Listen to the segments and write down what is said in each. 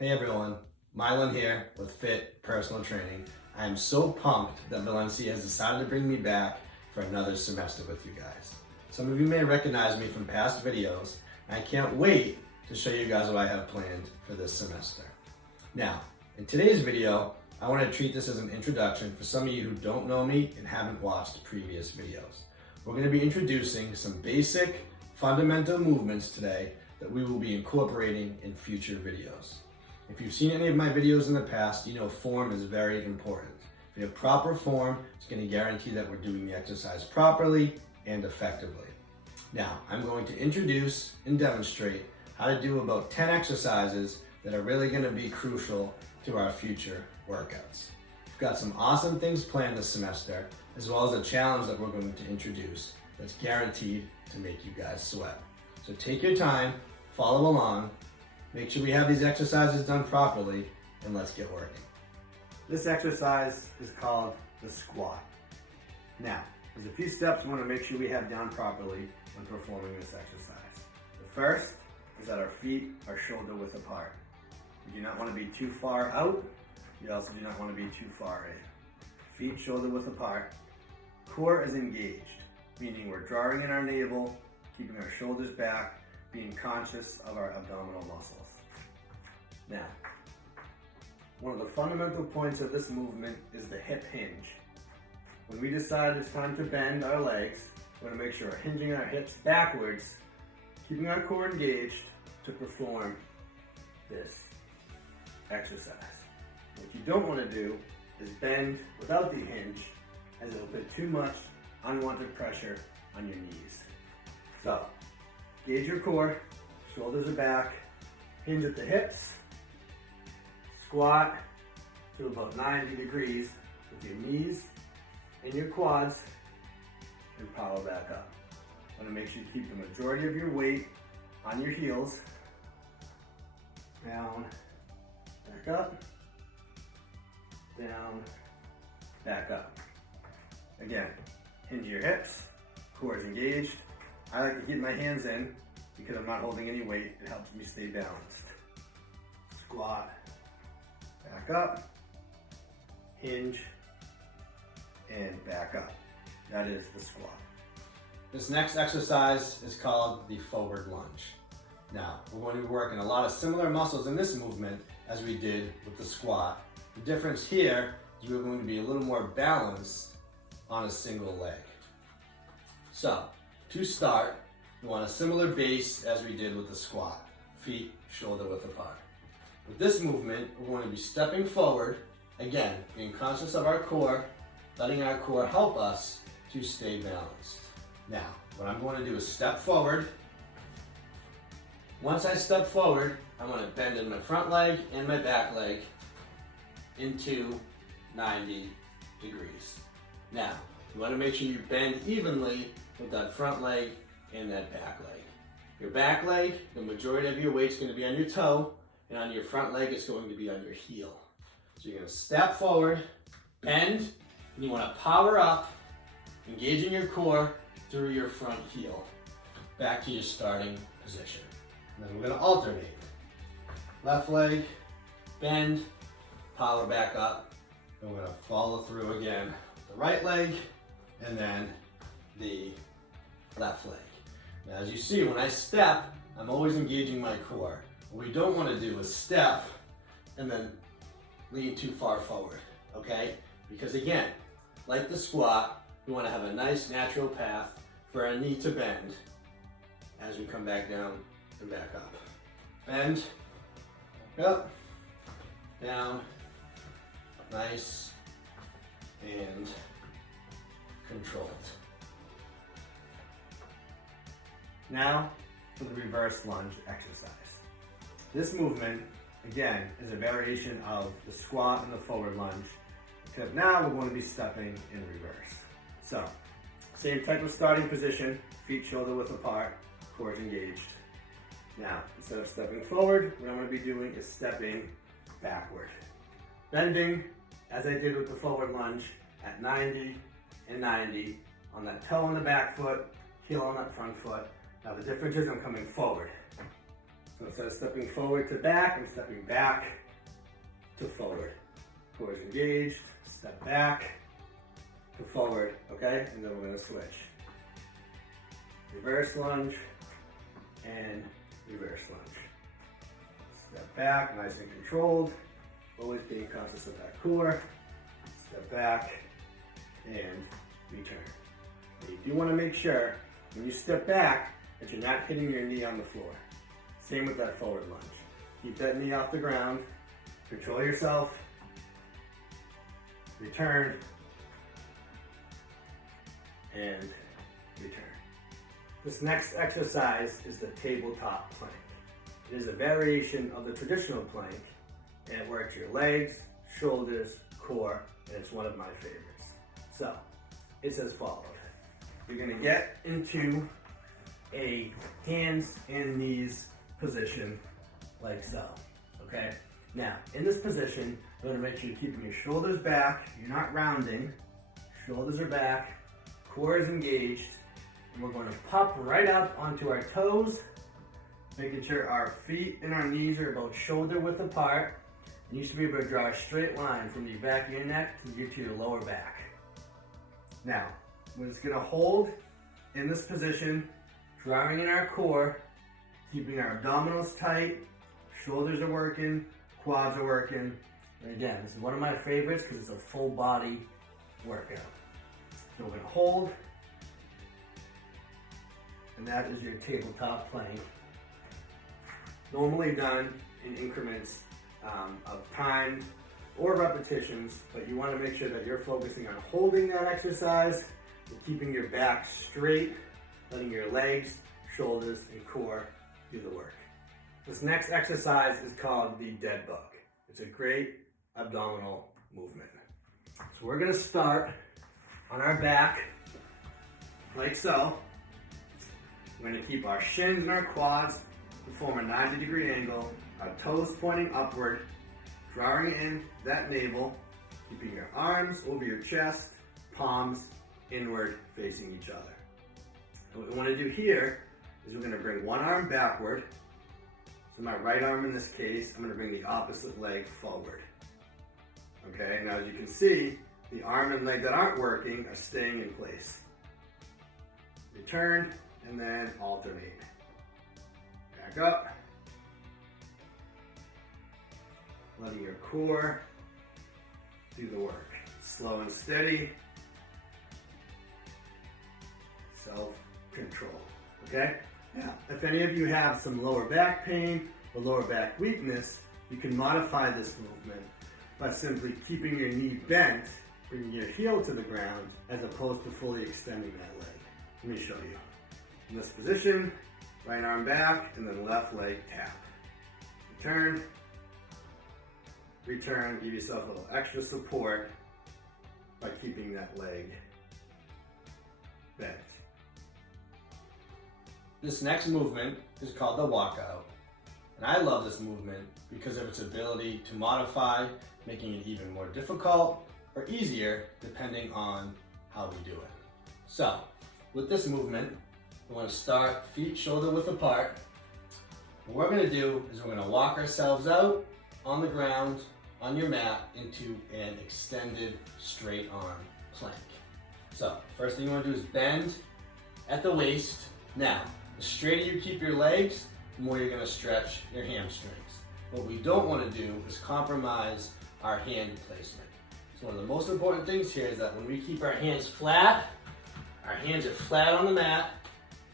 Hey everyone, Mylan here with Fit Personal Training. I am so pumped that Valencia has decided to bring me back for another semester with you guys. Some of you may recognize me from past videos, and I can't wait to show you guys what I have planned for this semester. Now, in today's video, I want to treat this as an introduction for some of you who don't know me and haven't watched previous videos. We're going to be introducing some basic, fundamental movements today that we will be incorporating in future videos. If you've seen any of my videos in the past, you know form is very important. If you have proper form, it's going to guarantee that we're doing the exercise properly and effectively. Now, I'm going to introduce and demonstrate how to do about 10 exercises that are really going to be crucial to our future workouts. We've got some awesome things planned this semester, as well as a challenge that we're going to introduce that's guaranteed to make you guys sweat. So take your time, follow along, make sure we have these exercises done properly, and let's get working. This exercise is called the squat. Now, there's a few steps we want to make sure we have down properly when performing this exercise. The first is that our feet are shoulder width apart. We do not want to be too far out. You also do not want to be too far in. Feet shoulder width apart. Core is engaged, meaning we're drawing in our navel, keeping our shoulders back, being conscious of our abdominal muscles. Now, one of the fundamental points of this movement is the hip hinge. When we decide it's time to bend our legs, we're going to make sure we're hinging our hips backwards, keeping our core engaged to perform this exercise. What you don't want to do is bend without the hinge, as it'll put too much unwanted pressure on your knees. So, engage your core, shoulders are back, hinge at the hips, squat to about 90 degrees with your knees and your quads, and power back up. Want to make sure you keep the majority of your weight on your heels, down, back up, down, back up. Again, hinge your hips, core is engaged. I like to keep my hands in because I'm not holding any weight. It helps me stay balanced. Squat, back up, hinge, and back up. That is the squat. This next exercise is called the forward lunge. Now, we're going to be working a lot of similar muscles in this movement as we did with the squat. The difference here is we're going to be a little more balanced on a single leg. So, to start, we want a similar base as we did with the squat, feet shoulder width apart. With this movement, we're going to be stepping forward, again, being conscious of our core, letting our core help us to stay balanced. Now, what I'm going to do is step forward. Once I step forward, I'm going to bend in my front leg and my back leg into 90 degrees. Now, you want to make sure you bend evenly with that front leg and that back leg. Your back leg, the majority of your weight's going to be on your toe, and on your front leg, it's going to be on your heel. So you're going to step forward, bend, and you want to power up, engaging your core through your front heel, back to your starting position. And then we're going to alternate. Left leg, bend, power back up, and we're going to follow through again. The right leg, and then the left leg. Now, as you see, when I step, I'm always engaging my core. What we don't want to do is step and then lean too far forward, okay? Because again, like the squat, we want to have a nice natural path for our knee to bend as we come back down and back up. Bend, back up, down, nice, and controlled. Now for the reverse lunge exercise. This movement, again, is a variation of the squat and the forward lunge, except now we're going to be stepping in reverse. So, same type of starting position, feet shoulder width apart, core engaged. Now, instead of stepping forward, what I'm going to be doing is stepping backward. Bending, as I did with the forward lunge, at 90 and 90 on that toe on the back foot, heel on that front foot. Now the difference is I'm coming forward. So instead of stepping forward to back, I'm stepping back to forward. Core is engaged, step back to forward, okay? And then we're gonna switch. Reverse lunge and reverse lunge. Step back, nice and controlled. Always being conscious of that core. Step back and return. And you do want to make sure when you step back that you're not hitting your knee on the floor. Same with that forward lunge. Keep that knee off the ground. Control yourself. Return. And return. This next exercise is the tabletop plank. It is a variation of the traditional plank, and it works your legs, shoulders, core, and it's one of my favorites. So, it's as follows. You're gonna get into a hands and knees position like so, okay? Now, in this position, you wanna make sure you're keeping your shoulders back, you're not rounding, shoulders are back, core is engaged, and we're gonna pop right up onto our toes, making sure our feet and our knees are about shoulder width apart. And you should be able to draw a straight line from the back of your neck to your lower back. Now, we're just gonna hold in this position, drawing in our core, keeping our abdominals tight, shoulders are working, quads are working. And again, this is one of my favorites because it's a full body workout. So we're gonna hold, and that is your tabletop plank. Normally done in increments of time or repetitions, but you want to make sure that you're focusing on holding that exercise and keeping your back straight, letting your legs, shoulders, and core do the work. This next exercise is called the dead bug. It's a great abdominal movement. So we're going to start on our back, like so. We're going to keep our shins and our quads to form a 90-degree angle, our toes pointing upward, drawing in that navel, keeping your arms over your chest, palms inward facing each other. And what we want to do here is we're going to bring one arm backward. So my right arm in this case, I'm going to bring the opposite leg forward. Okay, now as you can see, the arm and leg that aren't working are staying in place. Return and then alternate. Back up. Letting your core do the work. Slow and steady. Self-control. Okay? Now, if any of you have some lower back pain or lower back weakness, you can modify this movement by simply keeping your knee bent, bringing your heel to the ground, as opposed to fully extending that leg. Let me show you. In this position, right arm back, and then left leg tap. Return. Return, give yourself a little extra support by keeping that leg bent. This next movement is called the walkout. And I love this movement because of its ability to modify, making it even more difficult or easier depending on how we do it. So, with this movement, we want to start feet shoulder width apart. What we're going to do is we're going to walk ourselves out on the ground, on your mat, into an extended straight arm plank. So, first thing you want to do is bend at the waist. Now, the straighter you keep your legs, the more you're going to stretch your hamstrings. What we don't want to do is compromise our hand placement. So one of the most important things here is that when we keep our hands flat, our hands are flat on the mat,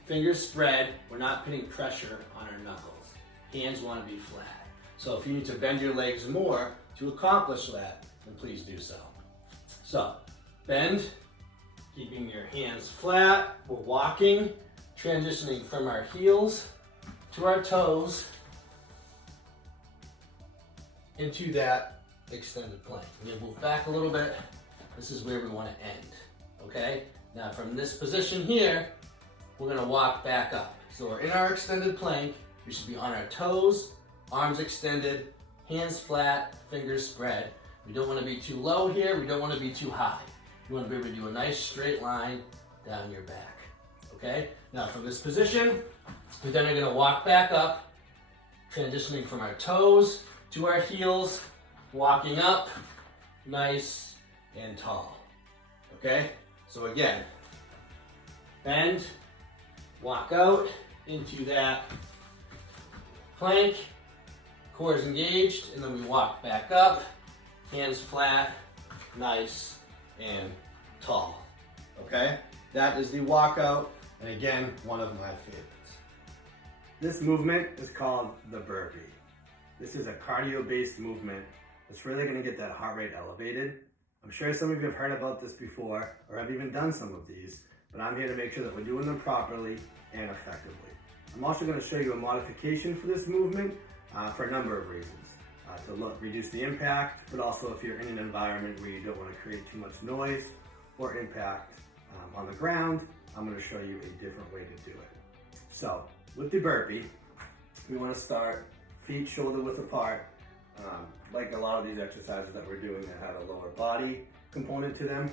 fingers spread, we're not putting pressure on our knuckles. Hands want to be flat. So if you need to bend your legs more to accomplish that, then please do so. So, bend, keeping your hands flat, we're walking, transitioning from our heels to our toes into that extended plank. We're gonna move back a little bit. This is where we want to end, okay? Now from this position here, we're gonna walk back up. So we're in our extended plank. We should be on our toes, arms extended, hands flat, fingers spread. We don't want to be too low here. We don't want to be too high. You want to be able to do a nice straight line down your back, okay? Now from this position, we then are gonna walk back up transitioning from our toes to our heels, walking up, nice and tall. Okay? So again, bend, walk out into that plank, core is engaged, and then we walk back up, hands flat, nice and tall. Okay? That is the walkout, and again, one of my favorites. This movement is called the burpee. This is a cardio-based movement that's really going to get that heart rate elevated. I'm sure some of you have heard about this before or have even done some of these, but I'm here to make sure that we're doing them properly and effectively. I'm also going to show you a modification for this movement for a number of reasons. To reduce the impact, but also if you're in an environment where you don't want to create too much noise or impact on the ground, I'm going to show you a different way to do it. So with the burpee, we want to start feet shoulder width apart. Like a lot of these exercises that we're doing that have a lower body component to them.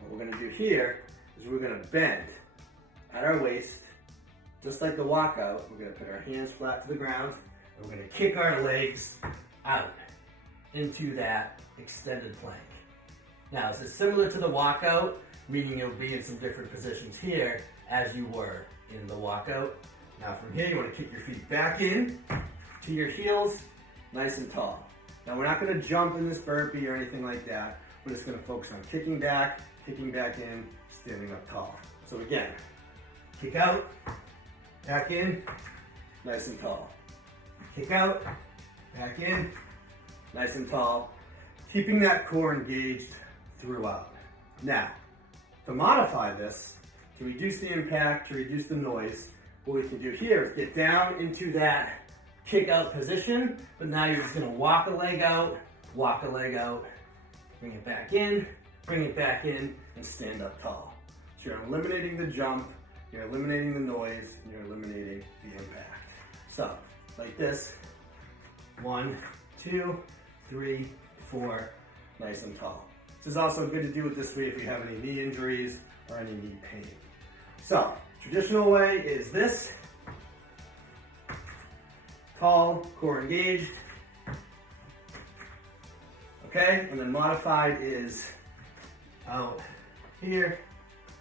What we're going to do here is we're going to bend at our waist, just like the walkout. We're going to put our hands flat to the ground, and we're going to kick our legs out into that extended plank. Now, this is similar to the walkout, meaning you'll be in some different positions here as you were in the walkout. Now from here, you want to kick your feet back in to your heels, nice and tall. Now we're not going to jump in this burpee or anything like that. We're just going to focus on kicking back in, standing up tall. So again, kick out, back in, nice and tall. Kick out, back in, nice and tall. Keeping that core engaged throughout. Now, to modify this, to reduce the impact, to reduce the noise, what we can do here is get down into that kick out position, but now you're just going to walk a leg out, bring it back in, and stand up tall. So you're eliminating the jump, you're eliminating the noise, and you're eliminating the impact. So, like this, 1, 2, 3, 4, nice and tall. This is also good to do it this way if you have any knee injuries or any knee pain. So, traditional way is this. Tall, core engaged. Okay, and then modified is out here,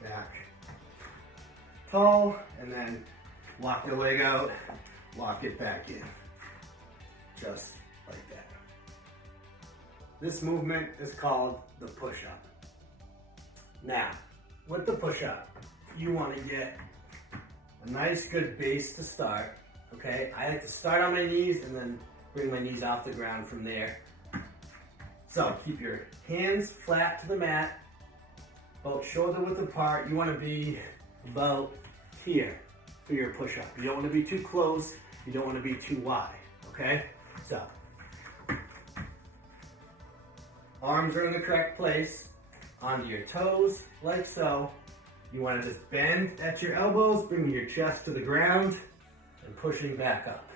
back, tall, and then walk the leg out, walk it back in. Just like that. This movement is called the push-up. Now, with the push-up, you want to get a nice good base to start, okay? I like to start on my knees and then bring my knees off the ground from there. So keep your hands flat to the mat, about shoulder width apart. You want to be about here for your push-up. You don't want to be too close, you don't want to be too wide, okay? So, arms are in the correct place, onto your toes, like so. You want to just bend at your elbows, bringing your chest to the ground, and pushing back up.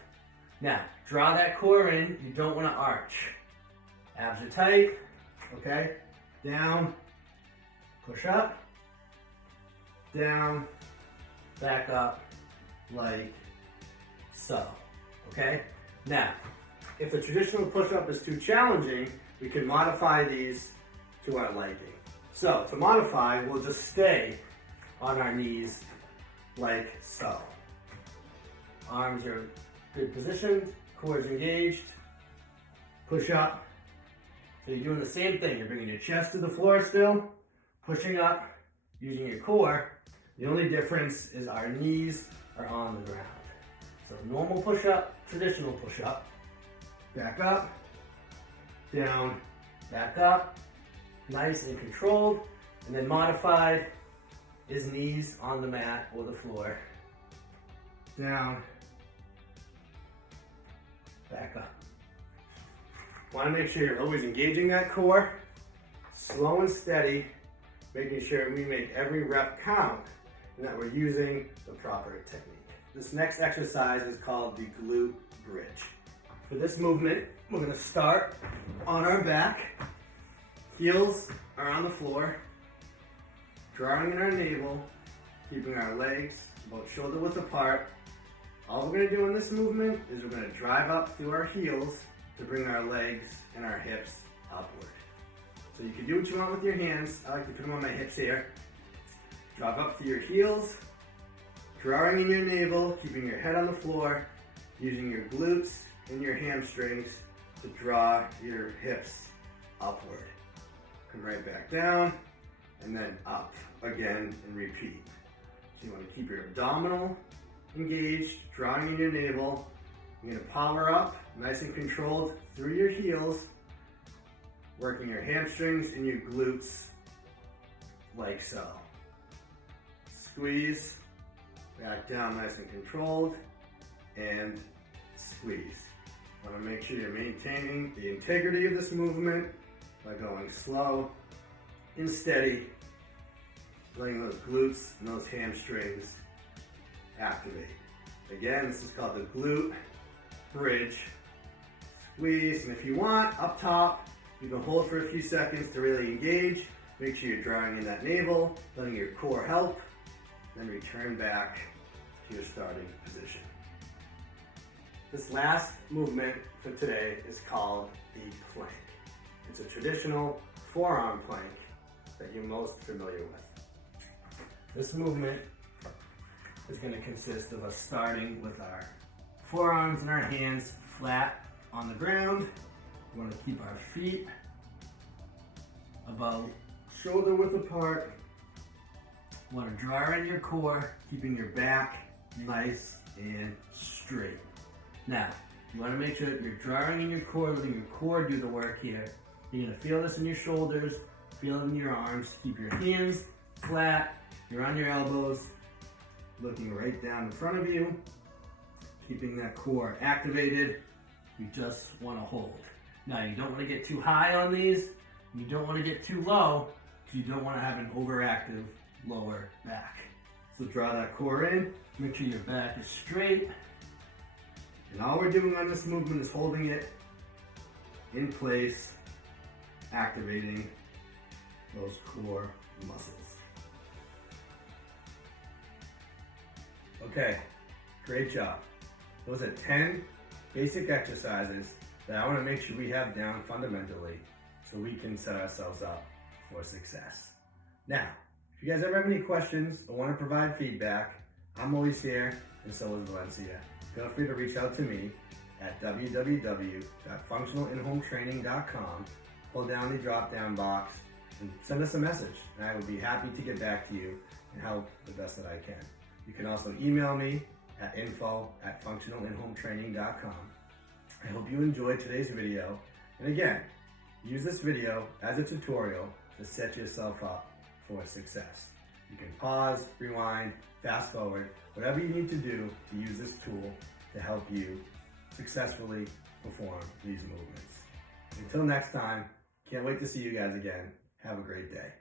Now, draw that core in, you don't want to arch. Abs are tight, okay? Down, push up, down, back up, like so, okay? Now, if the traditional push-up is too challenging, we can modify these to our liking. So, to modify, we'll just stay on our knees like so. Arms are good positioned, core is engaged, push up. So you're doing the same thing. You're bringing your chest to the floor still, pushing up, using your core. The only difference is our knees are on the ground. So normal push-up, traditional push-up, back up, down, back up, nice and controlled. And then modified is knees on the mat or the floor, down, back up. Want to make sure you're always engaging that core, slow and steady, making sure we make every rep count and that we're using the proper technique. This next exercise is called the Glute Bridge. For this movement, we're going to start on our back, heels are on the floor, drawing in our navel, keeping our legs about shoulder width apart, All we're gonna do in this movement is we're gonna drive up through our heels to bring our legs and our hips upward. So you can do what you want with your hands. I like to put them on my hips here. Drive up through your heels, drawing in your navel, keeping your head on the floor, using your glutes and your hamstrings to draw your hips upward. Come right back down and then up again and repeat. So you want to keep your abdominal engaged, drawing in your navel. You're going to power up, nice and controlled through your heels, working your hamstrings and your glutes like so. Squeeze, back down nice and controlled, and squeeze. Want to make sure you're maintaining the integrity of this movement by going slow and steady, letting those glutes and those hamstrings activate. Again, this is called the Glute Bridge. Squeeze, and if you want, up top, you can hold for a few seconds to really engage. Make sure you're drawing in that navel, letting your core help, then return back to your starting position. This last movement for today is called the plank. It's a traditional forearm plank that you're most familiar with. This movement is going to consist of us starting with our forearms and our hands flat on the ground. We want to keep our feet about shoulder width apart. You want to draw in your core, keeping your back nice and straight. Now, you want to make sure that you're drawing in your core, letting your core do the work here. You're going to feel this in your shoulders, feel it in your arms. Keep your hands flat, you're on your elbows, looking right down in front of you, keeping that core activated. You just want to hold. Now, you don't want to get too high on these, and you don't want to get too low, because you don't want to have an overactive lower back. So draw that core in, make sure your back is straight. And all we're doing on this movement is holding it in place, activating those core muscles. Okay, great job. Those are 10 basic exercises that I want to make sure we have down fundamentally so we can set ourselves up for success. Now, if you guys ever have any questions or want to provide feedback, I'm always here, and so is Valencia. Feel free to reach out to me at www.functionalinhometraining.com. Hold down the drop-down box and send us a message, and I will be happy to get back to you and help the best that I can. You can also email me at info@functionalinhometraining.com. I hope you enjoyed today's video, and again, use this video as a tutorial to set yourself up for success. You can pause, rewind, fast forward, whatever you need to do to use this tool to help you successfully perform these movements. Until next time, can't wait to see you guys again. Have a great day.